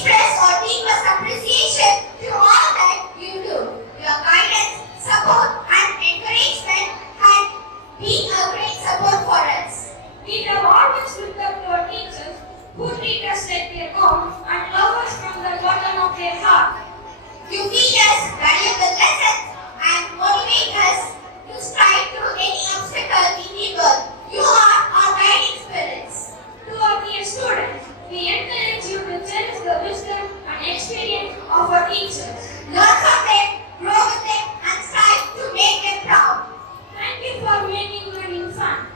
express our deepest appreciation to all that you do. Your guidance, support, and encouragement has been a great support for us. We have always looked up to our teachers who treat us like their own and love us from the bottom of their heart. You feed us valuable lessons and motivate us to strive through any obstacle we neighbor. You are our guiding spirits. To our dear students, we encourage you to cherish the wisdom and experience of our teachers. Learn from them, grow with them, and strive to make them proud. Thank you for making learning fun.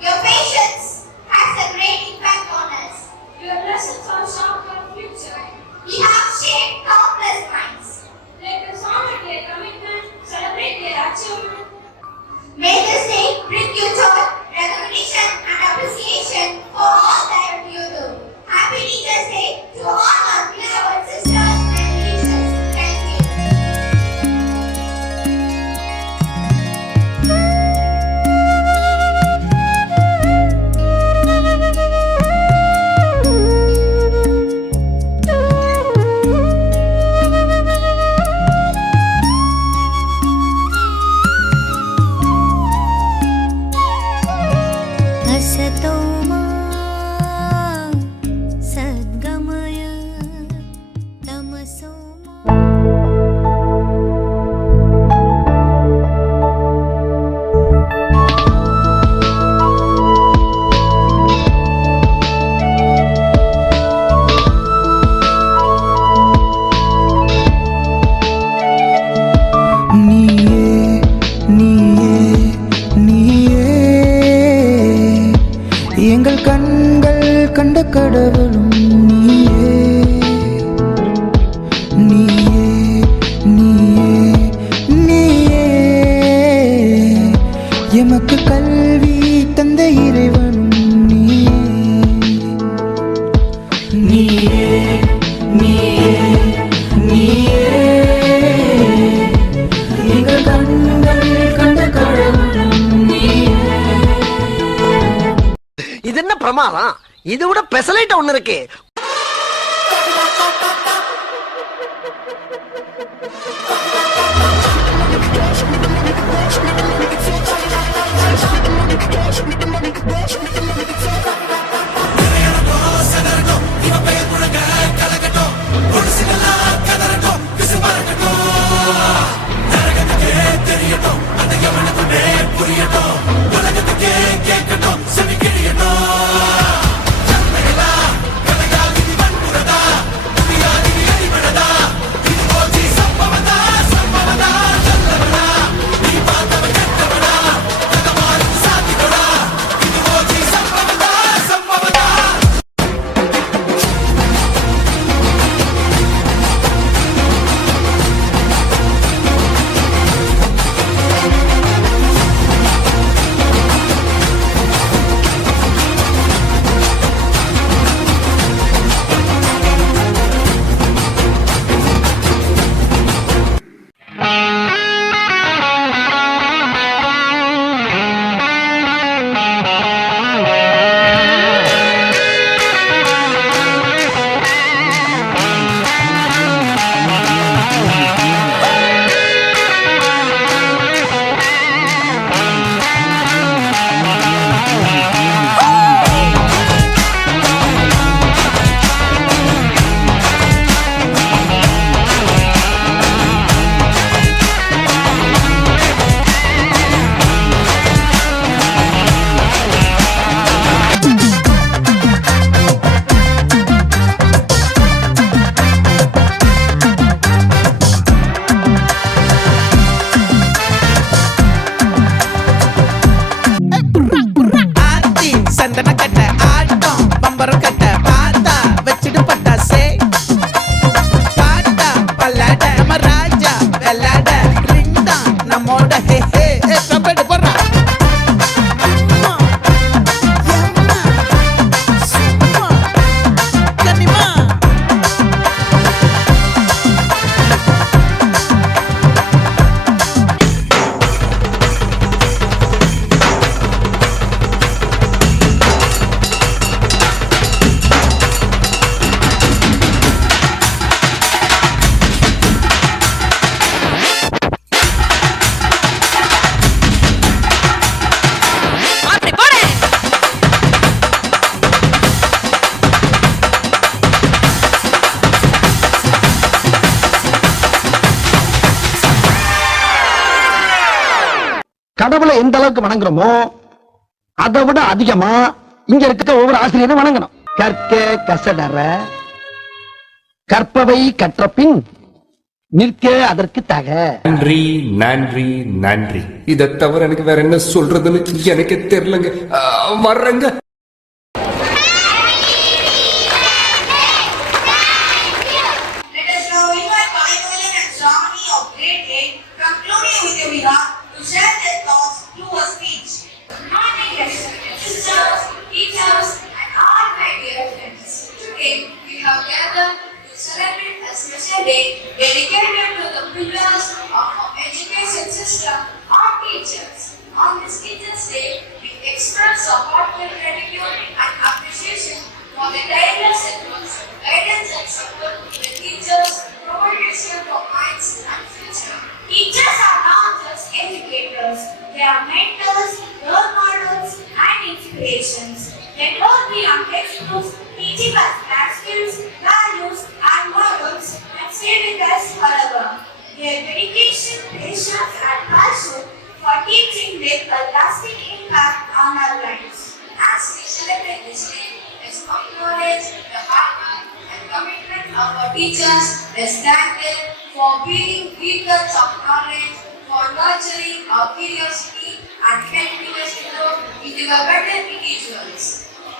Your patience has a great impact on us. Your lessons are sharp our future. We have shaped countless minds. Let us honor their commitment, celebrate their achievement. May this day bring you joy, recognition, and appreciation for all that you do. Happy Teachers' Day to all our beloved sisters and teachers. Thank you. असतो मा सद्गमय तमसो मा நீயே நீயே நீயே எங்கள் கண்கள் கண்ட கடவுளும் நீயே நீயே நீயே நீயே எமக்கு கல்வி தந்த இறைவனும் நீயே நீயே நீயே நீயே எங்கள் கண்கள் கண்ட கடவுளும் நீயே. இது என்ன பிரமாதம்? இது விட பெசலைட் ஒண்ணு இருக்கு. உலகத்துக்கே கேட்கட்டும் செவி கிழியட்டும் கடவுளை எந்த அளவுக்கு வணங்குறோமோ அதை விட அதிகமா இங்க இருக்க ஒவ்வொரு ஆசிரியரும் வணங்கணும். கற்க கசடற கற்பவை கற்ற பின் நிற்க அதற்கு தக. நன்றி நன்றி நன்றி. இதை தவிர எனக்கு வேற என்ன சொல்றதுன்னு எனக்கு தெரியலங்க. வர்றேங்க. Let us now invite Kaivalan and Shravani of grade 8, concluding with a Virat, to share their thoughts through a speech. Good morning, sisters, teachers, and all my dear friends. Today, we have gathered to celebrate a special day dedicated to the pillars of our education system, our teachers. On this Teachers' Day, we express our heartfelt gratitude and appreciation for the tireless efforts, guidance and support the teachers provide shape our minds and future. Teachers are not just educators, they are mentors, role models, and inspirations. They go beyond textbooks, teaching us life skills, values, and morals, and stay with us forever. Their dedication, patience, and passion for teaching make a lasting impact on our lives. As we celebrate this day, let's acknowledge the hard work and commitment of our teachers. Let's thank them for being beacons of knowledge, for nurturing our curiosity and helping us to grow into a better individuals.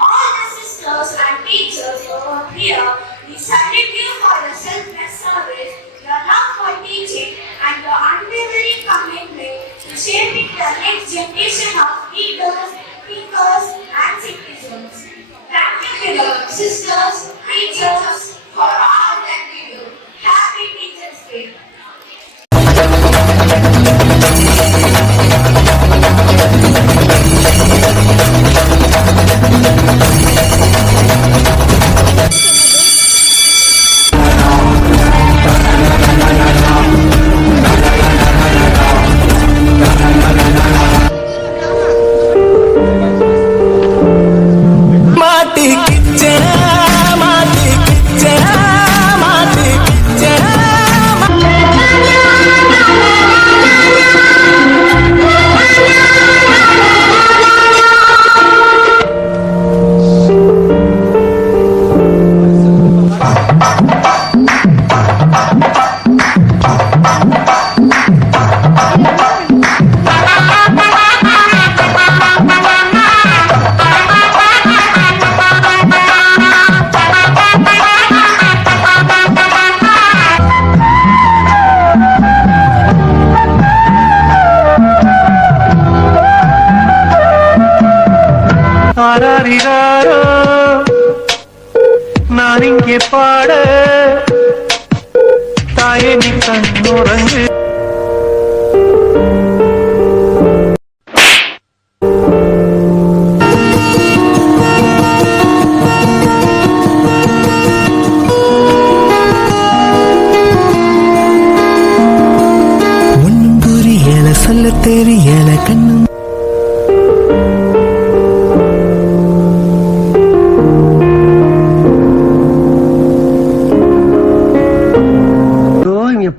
All the sisters and teachers over here, we salute you for your selfless service, your love for teaching, and your unwavering commitment to shaping the next generation of leaders, thinkers, and citizens. Thank you, dear sisters, teachers, for all that you do. Happy Teachers' Day. ஆராரிராரோ நான் இங்கே பாட தாயே நீ கண்ணுறங்கு. ஒன்னும் புரியல சொல்ல தெரியல கண்ணும்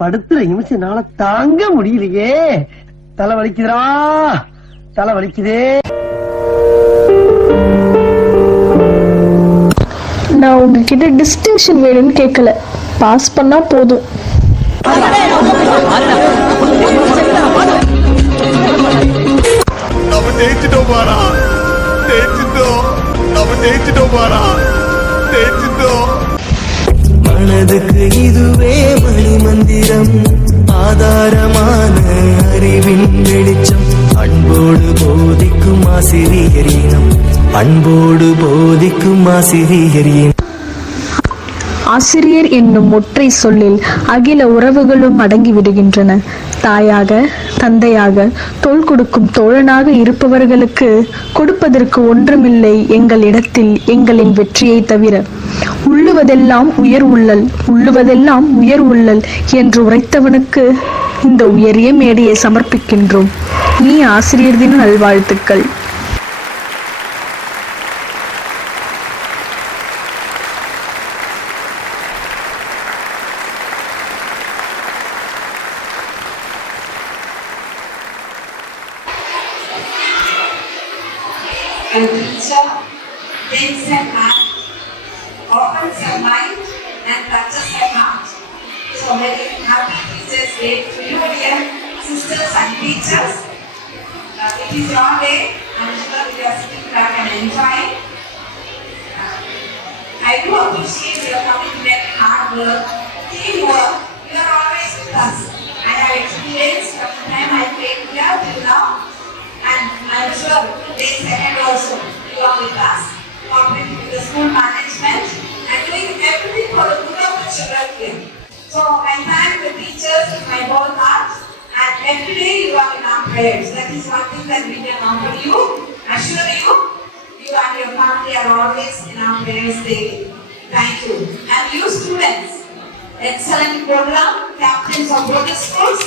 படுத்துற நிமிஷம்னால தாங்க முடியலையே. தலை வலிக்குதுடா, தலை வலிக்குதே. நான் உங்ககிட்ட டிஸ்டிங்ஷன் வேணும்னு கேட்கல, பாஸ் பண்ணா போதும். நம்ம ஜெயிச்சிட்டோம் பாரா, ஜெயிச்சிட்டோம், நம்ம ஜெயிச்சிட்டோம் பாரா, ஜெயிச்சிட்டோம். மனதுக்கு இதுவே மணி மந்திரம், ஆதாரமான அறிவின் வெளிச்சம். அன்போடு போதிக்கும் ஆசிரியர் இனம், அன்போடு போதிக்கும் ஆசிரியர் இனம். ஆசிரியர் என்னும் ஒற்றை சொல்லில் அகில உறவுகளும் அடங்கி விடுகின்றன. தாயாக, தந்தையாக, தோள் கொடுக்கும் தோழனாக இருப்பவர்களுக்கு கொடுப்பதற்கு ஒன்றுமில்லை எங்கள் இடத்தில் எங்களின் வெற்றியை தவிர. உள்ளுவதெல்லாம் உயர் உள்ளல், உள்ளுவதெல்லாம் உயர் உள்ளல் என்று உரைத்தவனுக்கு இந்த உயரிய மேடையை சமர்ப்பிக்கின்றோம். நீ ஆசிரியர் தின நல்வாழ்த்துக்கள். Your teacher takes an hand, opens your mind, and touches your heart. So very happy Teachers Day to you, dear sisters and teachers. It is your day. I'm sure you are sitting back and enjoying. I do appreciate your commitment, hard work, teamwork. You are always with us. I have experienced from the time I came here till now, and I'm sure days ahead also you are with us, cooperating with the school management and doing everything for the good of the children here. So I thank the teachers with my whole heart, and every day you are in our prayers. That is one thing that we can offer you, assure you. You and your family are always in our prayers daily. Thank you. And you students, excellent program, captains of both the schools.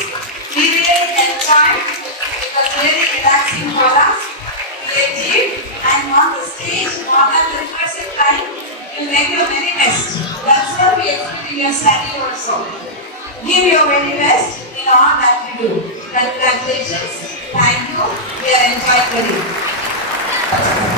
We really enjoyed. It was very relaxing for us. Creative, and on the stage, more than the rehearsal time, you make your very best. That's what we expect in your study also. Give your very best in all that you do. Congratulations. Thank you. We are enjoying very.